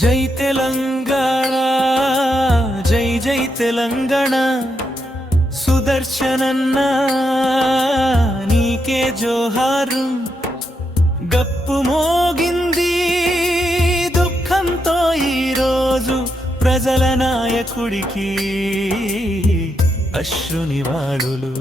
జై తెలంగాణ, జై జై తెలంగాణ. సుదర్శనన్న నీకే జోహారు. గప్పు మోగింది దుఃఖంతో ఈరోజు ప్రజల నాయకుడికి అశ్రునివాళులు.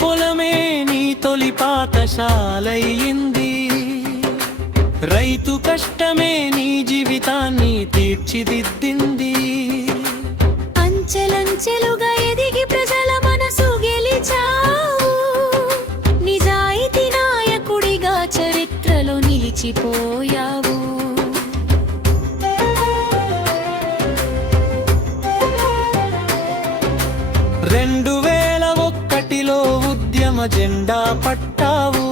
పొలమే నీ తొలి పాఠశాలయ్యింది. రైతు కష్టమే నీ జీవితాన్ని తీర్చిదిద్దింది. అంచెలంచెలుగా ఎదిగి ప్రజల మనసు గెలిచావు. నిజాయితీ నాయకుడిగా చరిత్రలో నిలిచిపోయావు. ఉద్యమ జెండా పట్టావు.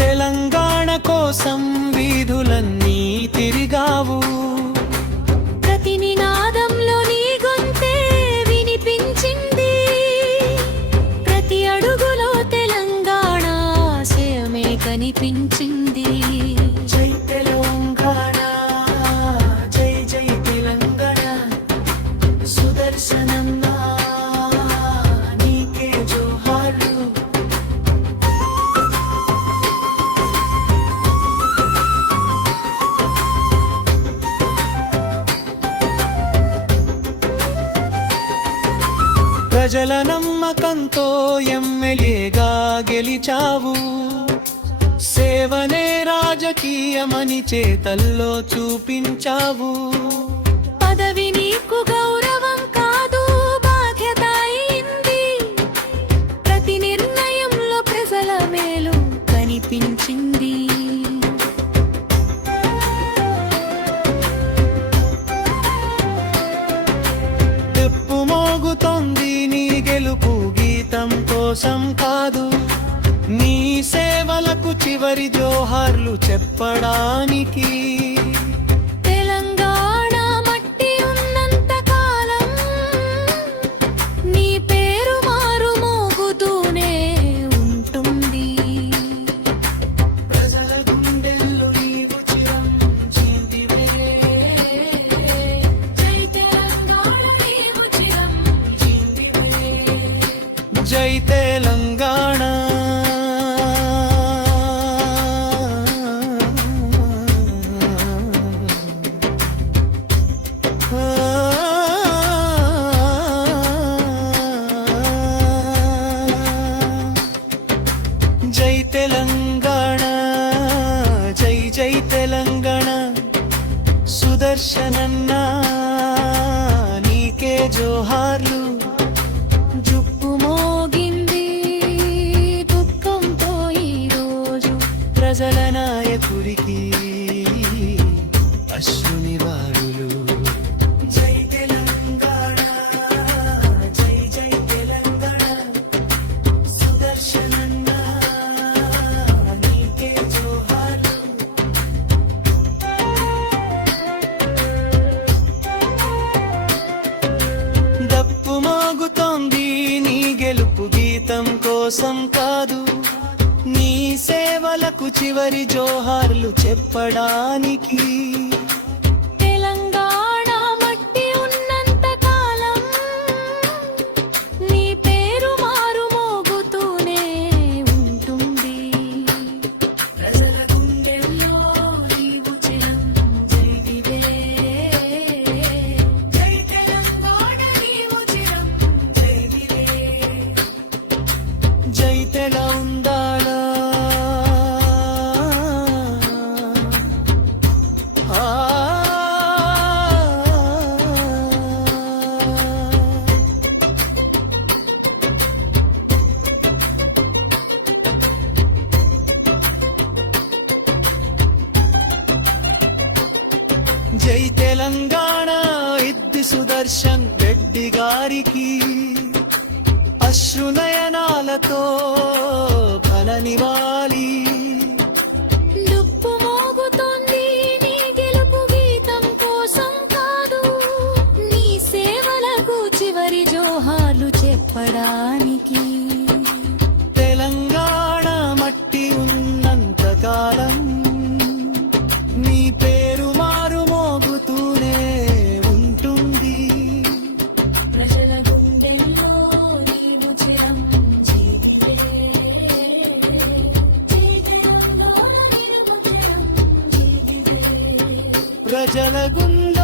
తెలంగాణ కోసం వీధులన్నీ తిరిగావు. ప్రతి నినాదంలో నీ గొంతే వినిపించింది. ప్రతి అడుగులో తెలంగాణ ఆశయమే కనిపించింది. జై తెలంగాణ, జై జై తెలంగాణ. సుదర్శనన్న ప్రజల నమ్మకంతో ఎమ్మెల్యేగా గెలిచావు. సేవనే రాజకీయమని చేతల్లో చూపించావు. పదవి నీకు గౌరవం కాదు, బాధ్యత అయింది. ప్రతి నిర్ణయంలో ప్రజల మేలు కనిపించింది. గెలుపు గీతం కోసం కాదు, నీ సేవలకు చివరి జోహార్లు చెప్పడానికి. తెలంగాణ మట్టి ఉన్నంత కాలం నీ పేరు మారు మోగుతూనే ఉంటుంది. ప్రజల గుండెల్లో నీవు చిరంజీవివే. జై తెలంగాణ నీవు చిరంజీవివే. జై తెలంగాణ, జై తెలంగాణ, జై జై తెలంగాణ. సుదర్శనన్న నీకే జోహార్లు. జుప్పు మోగింది దుఃఖంతో ఈరోజు ప్రజల నాయకుడికి అశ్రునివాళులు. జై తెలంగాణ, జై జై తెలంగాణ. సుదర్శనన్న నీకే జోహార్లు. దప్పు మోగుతోంది నీ గెలుపు గీతం కోసం కాదు, నీ సేవలకు చివరి జోహార్లు చెప్పడానికి. తెలంగాణ మట్టి ఉన్నంత కాలం నీ పేరు మారు మోగుతూనే ఉంటుంది. ప్రజల గుండెల్లో నీవు చిరంజీవివే. జై తెలంగాణ. జై తెలంగాణ ఇద్ది సుదర్శన్ రెడ్డి గారికి అశ్రునయనాలతో ఫలనివాలి. డుప్పు మోగుతోంది నీ గెలుపు గీతం కోసం కాదు, నీ సేవలకు చివరి జోహార్లు చెప్పడానికి. తెలంగాణ మట్టి ఉన్నంత కాలం నీ పేరు మారు మోగుతూనే ఉంటుంది. ప్రజల గుండెల్లో నీవు చిరంజీవివే, జీవితంలోన నీవు చిరంజీవివే. ప్రజల గుండె